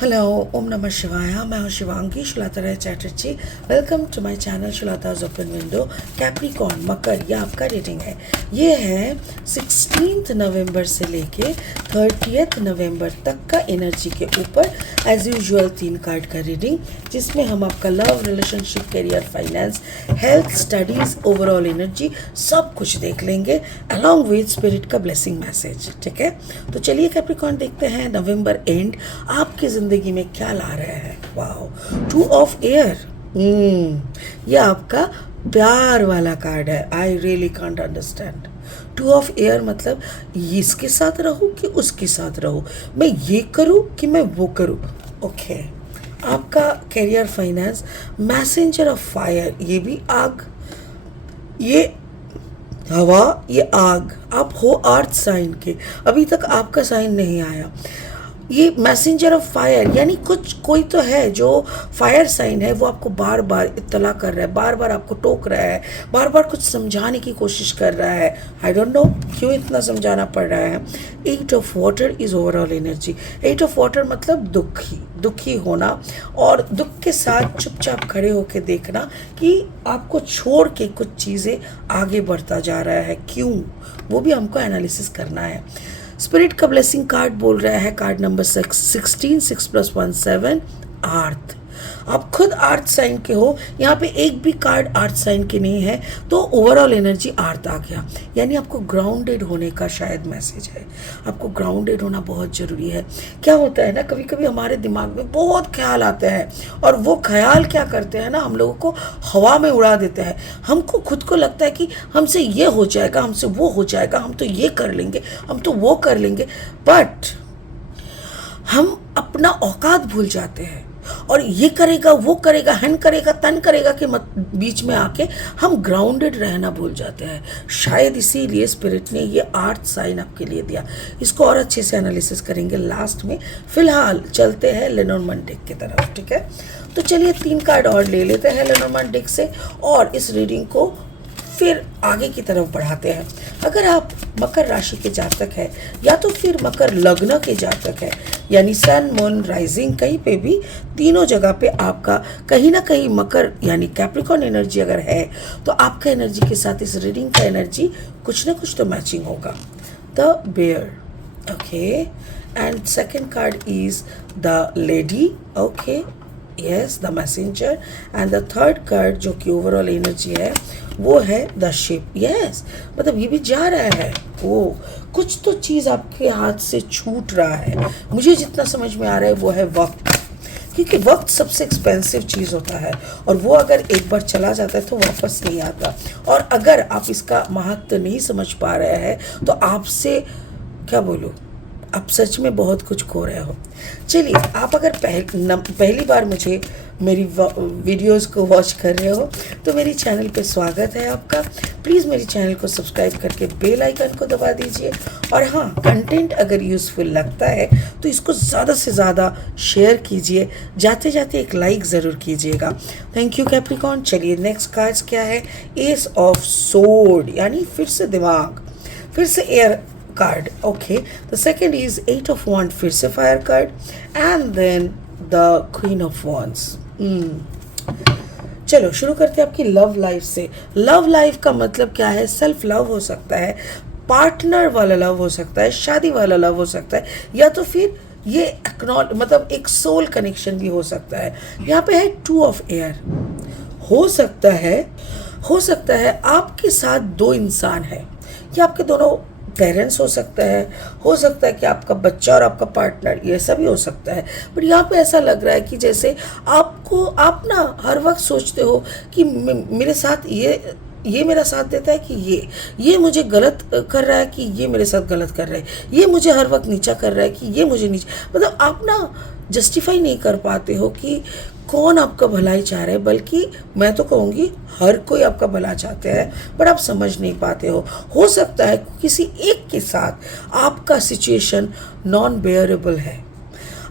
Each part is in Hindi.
हेलो, ओम नमः शिवाय। मैं हूँ Shivangi Sulata Chatterjee. Welcome to my channel Sulata's open window. Capricorn मकर, ये आपका रीडिंग है। ये है 16 नवंबर से लेके 30 नवंबर तक का एनर्जी के ऊपर एज यूजुअल 3 कार्ड का रीडिंग, जिसमें हम आपका love, relationship, career, finance, health, studies, overall energy सब कुछ देख लेंगे अलॉन्ग विद स्पिरिट का ब्लेसिंग मैसेज। ठीक है, तो चलिए कैप्रिकॉर्न देखते हैं नवंबर एंड आपकी जिंदगी में क्या ला रहे हैं। Wow, 2 of air. ये आपका प्यार वाला कार्ड है। I really can't understand. 2 of air मतलब इसके साथ रहूं कि उसके साथ रहूं, मैं ये करूं कि मैं वो करूं। ओके, आपका career, finance, messenger of fire, ये भी आग, ये हवा, ये आग। आप हो अर्थ साइन के, अभी तक आपका साइन नहीं आया। ये मैसेंजर ऑफ फायर यानी कोई तो है जो फायर साइन है, वो आपको बार बार इत्तला कर रहा है, बार बार आपको टोक रहा है, बार बार कुछ समझाने की कोशिश कर रहा है। आई डोंट नो क्यों इतना समझाना पड़ रहा है। 8 of water is overall energy. 8 of water मतलब दुखी होना, और दुख के साथ चुपचाप खड़े होकर देखना कि आपको छोड़ के कुछ चीज़ें आगे बढ़ता जा रहा है, क्यों, वो भी हमको एनालिसिस करना है। स्पिरिट का ब्लेसिंग कार्ड बोल रहा है, कार्ड नंबर 16, 6 + 1 7, अर्थ। आप खुद अर्थ साइन के हो, यहाँ पे एक भी कार्ड अर्थ साइन के नहीं है, तो ओवरऑल एनर्जी अर्थ आ गया। यानी आपको ग्राउंडेड होने का शायद मैसेज है। आपको ग्राउंडेड होना बहुत ज़रूरी है। क्या होता है ना, कभी कभी हमारे दिमाग में बहुत ख्याल आते हैं, और वो ख्याल क्या करते हैं ना, हम लोगों को हवा में उड़ा देते हैं। हमको खुद को लगता है कि हमसे ये हो जाएगा, हमसे वो हो जाएगा, हम तो ये कर लेंगे, हम तो वो कर लेंगे, बट हम अपना औकात भूल जाते हैं, और ये करेगा, वो करेगा, हन करेगा, तन करेगा के बीच में आके हम ग्राउंडेड रहना भूल जाते हैं। शायद इसीलिए स्पिरिट ने ये अर्थ साइन आपके लिए दिया। इसको और अच्छे से एनालिसिस करेंगे लास्ट में। फिलहाल चलते हैं लेनोर्मैंड डेक की तरफ। ठीक है, तो चलिए 3 कार्ड और ले लेते हैं लेनोर्मैंड डेक से, और इस रीडिंग को फिर आगे की तरफ बढ़ाते हैं। अगर आप मकर राशि के जातक है, या तो फिर मकर लग्न के जातक है, यानी सन, मून, राइजिंग, कहीं पे भी, तीनों जगह पे आपका कहीं ना कहीं मकर यानी कैप्रिकॉर्न एनर्जी अगर है, तो आपका एनर्जी के साथ इस रीडिंग का एनर्जी कुछ ना कुछ तो मैचिंग होगा। The bear, okay, and second card is the lady, okay, yes, the messenger, and the third card जो कि ओवरऑल एनर्जी है वो है द शिप। यस, मतलब ये भी जा रहा है, वो कुछ तो चीज़ आपके हाथ से छूट रहा है। मुझे जितना समझ में आ रहा है वो है वक्त, क्योंकि वक्त सबसे एक्सपेंसिव चीज़ होता है, और वो अगर एक बार चला जाता है तो वापस नहीं आता। और अगर आप इसका महत्व नहीं समझ पा रहे हैं, तो आपसे क्या बोलूँ, आप सच में बहुत कुछ खो रहे हो। चलिए, आप अगर पहली बार मुझे मेरी वीडियोस को वॉच कर रहे हो, तो मेरी चैनल पे स्वागत है आपका। प्लीज़ मेरी चैनल को सब्सक्राइब करके बेल आइकन को दबा दीजिए। और हाँ, कंटेंट अगर यूज़फुल लगता है तो इसको ज़्यादा से ज़्यादा शेयर कीजिए, जाते जाते एक लाइक ज़रूर कीजिएगा। Thank you Capricorn. चलिए नेक्स्ट कार्ड्स क्या है, एस ऑफ सोर्ड, यानी फिर से दिमाग, फिर से air card. Okay, the second is 8 of wand, फिर से fire card, and then the queen of wands. चलो शुरू करते हैं आपकी लव लाइफ से। लव लाइफ का मतलब क्या है, सेल्फ लव हो सकता है, पार्टनर वाला लव हो सकता है, शादी वाला लव हो सकता है, या तो फिर ये मतलब एक सोल कनेक्शन भी हो सकता है। यहाँ पे है 2 ऑफ एयर। हो सकता है आपके साथ 2 इंसान है, या आपके दोनों पेरेंट्स हो सकता है कि आपका बच्चा और आपका पार्टनर, ये सब भी हो सकता है। बट यहाँ पे ऐसा लग रहा है कि जैसे आप ना हर वक्त सोचते हो कि मेरे साथ ये मेरा साथ देता है कि ये मुझे गलत कर रहा है, कि ये मेरे साथ गलत कर रहा है, ये मुझे हर वक्त नीचा कर रहा है, कि ये मुझे नीचा, मतलब आप ना जस्टिफाई नहीं कर पाते हो कि कौन आपका भलाई चाह रहा है। बल्कि मैं तो कहूँगी हर कोई आपका भला चाहते हैं, बट आप समझ नहीं पाते हो सकता है किसी एक के साथ आपका सिचुएशन नॉन बेयरेबल है,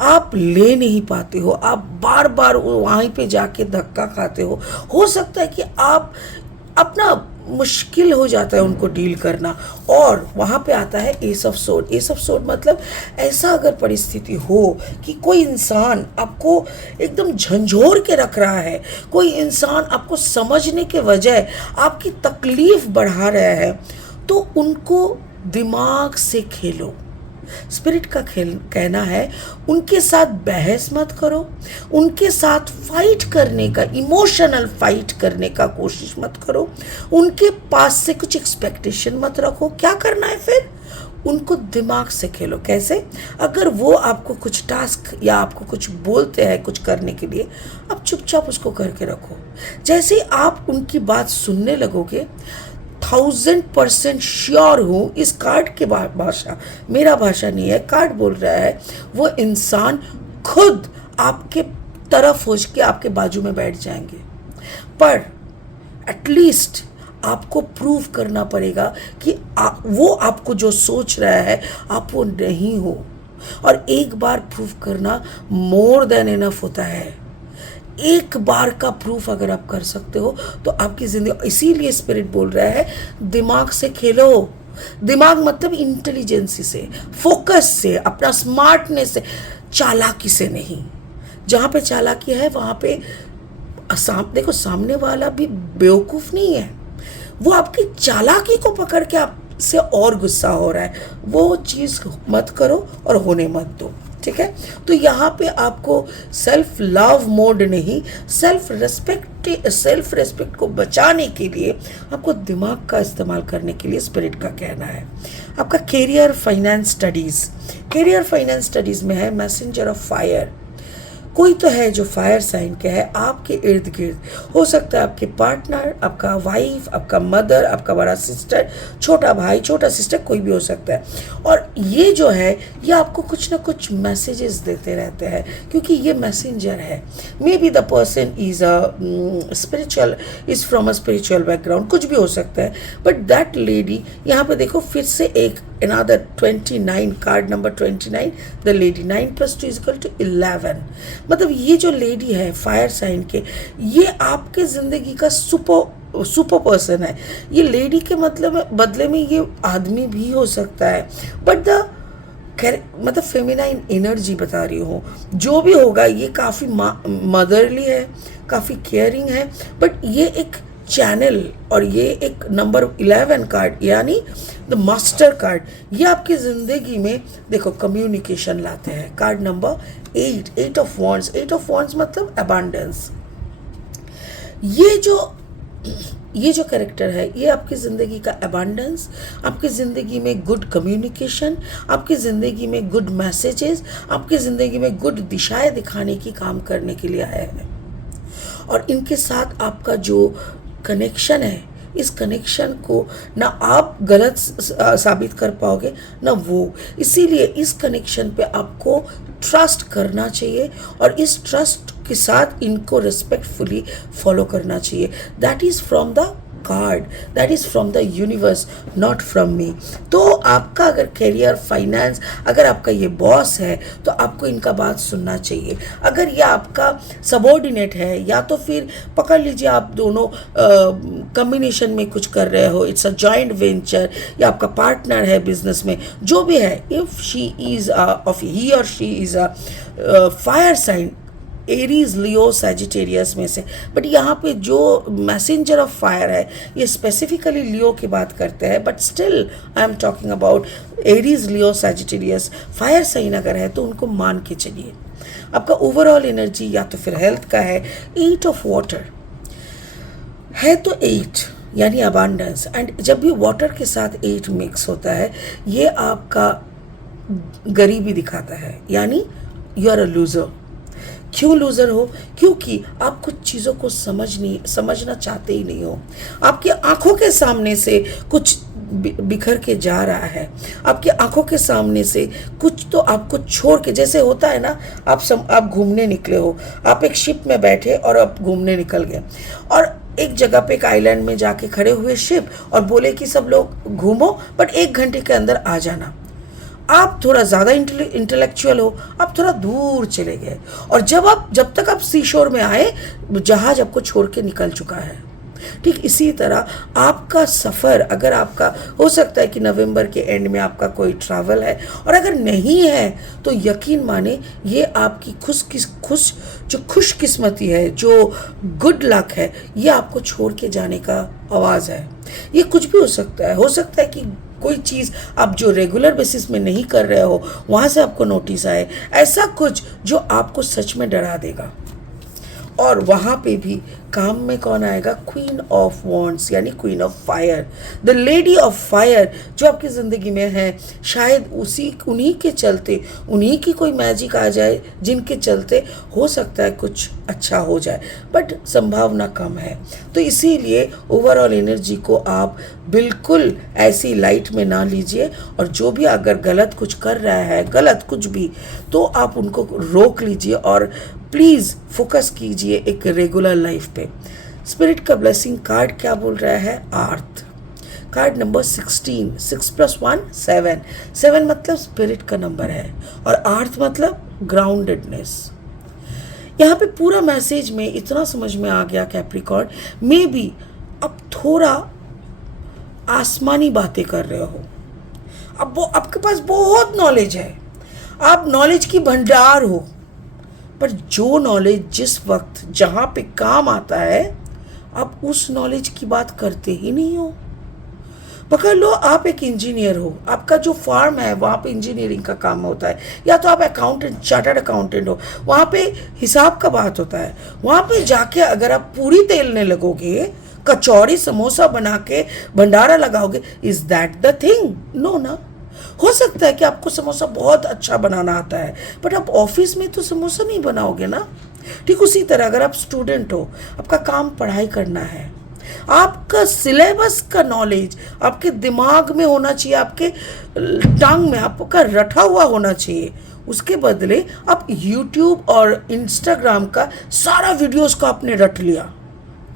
आप ले नहीं पाते हो, आप बार बार वहीं पे जाके धक्का खाते हो सकता है कि आप अपना मुश्किल हो जाता है उनको डील करना। और वहाँ पे आता है S of sword. S of sword मतलब ऐसा अगर परिस्थिति हो कि कोई इंसान आपको एकदम झंझोर के रख रहा है, कोई इंसान आपको समझने के बजाय आपकी तकलीफ बढ़ा रहा है, तो उनको दिमाग से खेलो। स्पिरिट का खेल कहना है उनके साथ बहस मत करो, उनके साथ फाइट करने का, इमोशनल फाइट करने का कोशिश मत करो, उनके पास से कुछ एक्सपेक्टेशन मत रखो। क्या करना है फिर? उनको दिमाग से खेलो। कैसे? अगर वो आपको कुछ टास्क या आपको कुछ बोलते हैं कुछ करने के लिए, आप चुपचाप उसको करके रखो। जैसे ही आप उनकी बात सुनने लगोगे, 1000% श्योर हूँ इस कार्ड के भाषा मेरा भाषा नहीं है, कार्ड बोल रहा है, वो इंसान खुद आपके तरफ हो के आपके बाजू में बैठ जाएंगे। पर एटलीस्ट आपको प्रूव करना पड़ेगा कि वो आपको जो सोच रहा है आप वो नहीं हो। और एक बार प्रूव करना मोर देन इनफ होता है। एक बार का प्रूफ अगर आप कर सकते हो तो आपकी जिंदगी, इसीलिए स्पिरिट बोल रहा है दिमाग से खेलो। दिमाग मतलब इंटेलिजेंसी से, फोकस से, अपना स्मार्टनेस से, चालाकी से नहीं। जहाँ पे चालाकी है वहाँ पे देखो सामने वाला भी बेवकूफ़ नहीं है, वो आपकी चालाकी को पकड़ के आपसे और गुस्सा हो रहा है। वो चीज़ मत करो और होने मत दो। ठीक है? तो यहाँ पे आपको सेल्फ लव मोड नहीं, सेल्फ रेस्पेक्ट को बचाने के लिए आपको दिमाग का इस्तेमाल करने के लिए स्पिरिट का कहना है। आपका करियर फाइनेंस स्टडीज़ में है मैसेंजर ऑफ फायर। कोई तो है जो फायर साइन के है आपके इर्द गिर्द। हो सकता है आपके पार्टनर, आपका वाइफ, आपका मदर, आपका बड़ा सिस्टर, छोटा भाई, छोटा सिस्टर, कोई भी हो सकता है। और ये जो है ये आपको कुछ ना कुछ मैसेजेस देते रहते हैं, क्योंकि ये मैसेंजर है। May be the person is from a spiritual background, कुछ भी हो सकता है। बट दैट लेडी, यहाँ पे देखो फिर से एक another 29, card number 29, the lady, 9 + 2 = 11। मतलब ये जो लेडी है फायर साइन के, ये आपके जिंदगी का सुपर पर्सन है। ये लेडी के बदले में ये आदमी भी हो सकता है, बट मतलब फेमिनाइन एनर्जी बता रही हूँ। जो भी होगा ये काफ़ी मदरली है, काफ़ी केयरिंग है। बट ये एक चैनल, और ये एक नंबर 11 कार्ड यानी द मास्टर कार्ड, ये आपकी ज़िंदगी में देखो कम्युनिकेशन लाते हैं। कार्ड नंबर 8 ऑफ वॉन्ड्स मतलब अबांडेंस। ये जो कैरेक्टर है ये आपकी ज़िंदगी का अबांडेंस, आपकी ज़िंदगी में गुड कम्युनिकेशन, आपकी ज़िंदगी में गुड मैसेजेस, आपकी ज़िंदगी में गुड दिशाएं दिखाने की काम करने के लिए आया है। और इनके साथ आपका जो कनेक्शन है, इस कनेक्शन को ना आप गलत साबित कर पाओगे ना वो। इसीलिए इस कनेक्शन पे आपको ट्रस्ट करना चाहिए और इस ट्रस्ट के साथ इनको रिस्पेक्टफुली फॉलो करना चाहिए। That is from the card, that is from the universe, not from me. तो आपका अगर करियर फाइनेंस, अगर आपका ये बॉस है तो आपको इनका बात सुनना चाहिए। अगर ये आपका सबॉर्डिनेट है या तो फिर पकड़ लीजिए आप दोनों कम्बिनेशन में कुछ कर रहे हो, इट्स अ जॉइंट वेंचर, या आपका पार्टनर है बिजनेस में, जो भी है, इफ शी इज़ ही और she is a fire sign, Aries, Leo, Sagittarius में से। बट यहाँ पे जो मैसेंजर ऑफ फायर है ये स्पेसिफिकली लियो की बात करते हैं, but still I am talking about Aries, Leo, Sagittarius. Fire sign अगर है तो उनको मान के चलिए। आपका ओवरऑल एनर्जी या तो फिर हेल्थ का है 8 ऑफ वाटर है, तो 8 यानी अबांडेंस। एंड जब भी वाटर के साथ 8 मिक्स होता है ये आपका गरीबी दिखाता है, यानी यू आर अ लूजर। क्यों लूज़र हो? क्योंकि आप कुछ चीज़ों को समझना चाहते ही नहीं हो। आपकी आंखों के सामने से कुछ बिखर के जा रहा है, आपकी आंखों के सामने से कुछ तो आपको छोड़ के, जैसे होता है ना, आप घूमने निकले हो, आप एक शिप में बैठे और आप घूमने निकल गए और एक जगह पे एक आइलैंड में जाके खड़े हुए शिप और बोले कि सब लोग घूमो बट 1 घंटे के अंदर आ जाना। आप थोड़ा ज़्यादा इंटेलेक्चुअल हो, आप थोड़ा दूर चले गए और जब तक आप सी शोर में आए जहाज आपको छोड़ के निकल चुका है। ठीक इसी तरह आपका सफ़र, अगर आपका हो सकता है कि नवंबर के एंड में आपका कोई ट्रैवल है, और अगर नहीं है तो यकीन माने ये आपकी खुशकिस्मती है, जो गुड लक है, ये आपको छोड़ के जाने का आवाज़ है। ये कुछ भी हो सकता है कि कोई चीज़ आप जो रेगुलर बेसिस में नहीं कर रहे हो वहाँ से आपको नोटिस आए, ऐसा कुछ जो आपको सच में डरा देगा। और वहाँ पे भी काम में कौन आएगा? क्वीन ऑफ वॉन्ड्स, यानी queen of fire, the lady of fire जो आपकी ज़िंदगी में है। शायद उन्हीं के चलते, उन्हीं की कोई मैजिक आ जाए जिनके चलते हो सकता है कुछ अच्छा हो जाए, बट संभावना कम है। तो इसीलिए ओवरऑल एनर्जी को आप बिल्कुल ऐसी लाइट में ना लीजिए, और जो भी अगर गलत कुछ कर रहा है, गलत कुछ भी, तो आप उनको रोक लीजिए और प्लीज़ फोकस कीजिए एक रेगुलर लाइफ पे। स्पिरिट का ब्लेसिंग कार्ड क्या बोल रहा है? अर्थ, कार्ड नंबर 16, 6 + 1 7, 7 मतलब स्पिरिट का नंबर है, और अर्थ मतलब ग्राउंडेडनेस। यहाँ पे पूरा मैसेज में इतना समझ में आ गया कैप्रिकॉर्न, मे बी अब थोड़ा आसमानी बातें कर रहे हो, अब वो आपके पास बहुत नॉलेज है, आप नॉलेज की भंडार हो, पर जो नॉलेज जिस वक्त जहाँ पे काम आता है आप उस नॉलेज की बात करते ही नहीं हो। पकड़ लो आप एक इंजीनियर हो, आपका जो फार्म है वहाँ पे इंजीनियरिंग का काम होता है, या तो आप अकाउंटेंट, चार्टर्ड अकाउंटेंट हो, वहाँ पे हिसाब का बात होता है। वहाँ पे जाके अगर आप पूरी तेलने लगोगे, कचौड़ी समोसा बना के भंडारा लगाओगे, is that the thing? No ना। हो सकता है कि आपको समोसा बहुत अच्छा बनाना आता है, बट आप ऑफिस में तो समोसा नहीं बनाओगे ना। ठीक उसी तरह अगर आप स्टूडेंट हो, आपका काम पढ़ाई करना है, आपका सिलेबस का नॉलेज आपके दिमाग में होना चाहिए, आपके टांग में आपका रटा हुआ होना चाहिए। उसके बदले आप YouTube और Instagram का सारा वीडियोस को आपने रट लिया,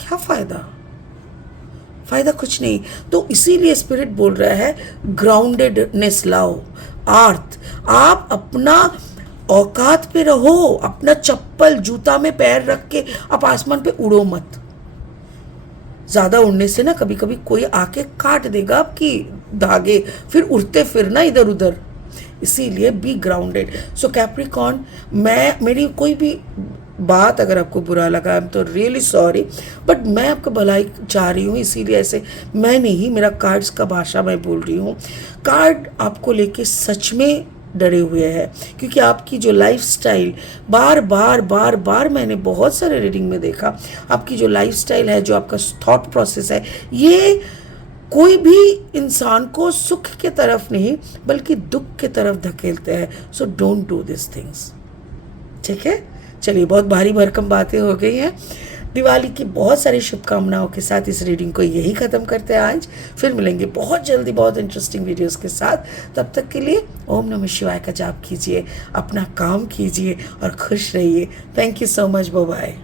क्या फ़ायदा? फ़ायदा कुछ नहीं। तो इसीलिए स्पिरिट बोल रहा है ग्राउंडेडनेस लाओ, अर्थ। आप अपना औकात पे रहो, अपना चप्पल जूता में पैर रख के आप आसमान पे उड़ो मत। ज़्यादा उड़ने से ना कभी कभी कोई आके काट देगा आपकी धागे, फिर उड़ते फिरना इधर उधर। इसीलिए बी ग्राउंडेड। सो कैप्रिकॉर्न, मेरी कोई भी बात अगर आपको बुरा लगा, आई एम तो रियली सॉरी, बट मैं आपका भलाई चाह रही हूँ, इसीलिए ऐसे मैं नहीं, मेरा कार्ड्स का भाषा मैं बोल रही हूँ। कार्ड आपको लेके सच में डरे हुए हैं, क्योंकि आपकी जो लाइफस्टाइल बार बार मैंने बहुत सारे रीडिंग में देखा, आपकी जो लाइफस्टाइल है, जो आपका थॉट प्रोसेस है, ये कोई भी इंसान को सुख के तरफ नहीं बल्कि दुख के तरफ धकेलते हैं। So don't do this things, ठीक है? चलिए, बहुत भारी भरकम बातें हो गई हैं। दिवाली की बहुत सारी शुभकामनाओं के साथ इस रीडिंग को यही ख़त्म करते हैं आज। फिर मिलेंगे बहुत जल्दी बहुत इंटरेस्टिंग वीडियोस के साथ। तब तक के लिए ओम नमः शिवाय का जाप कीजिए, अपना काम कीजिए और खुश रहिए। Thank you so much, bye bye.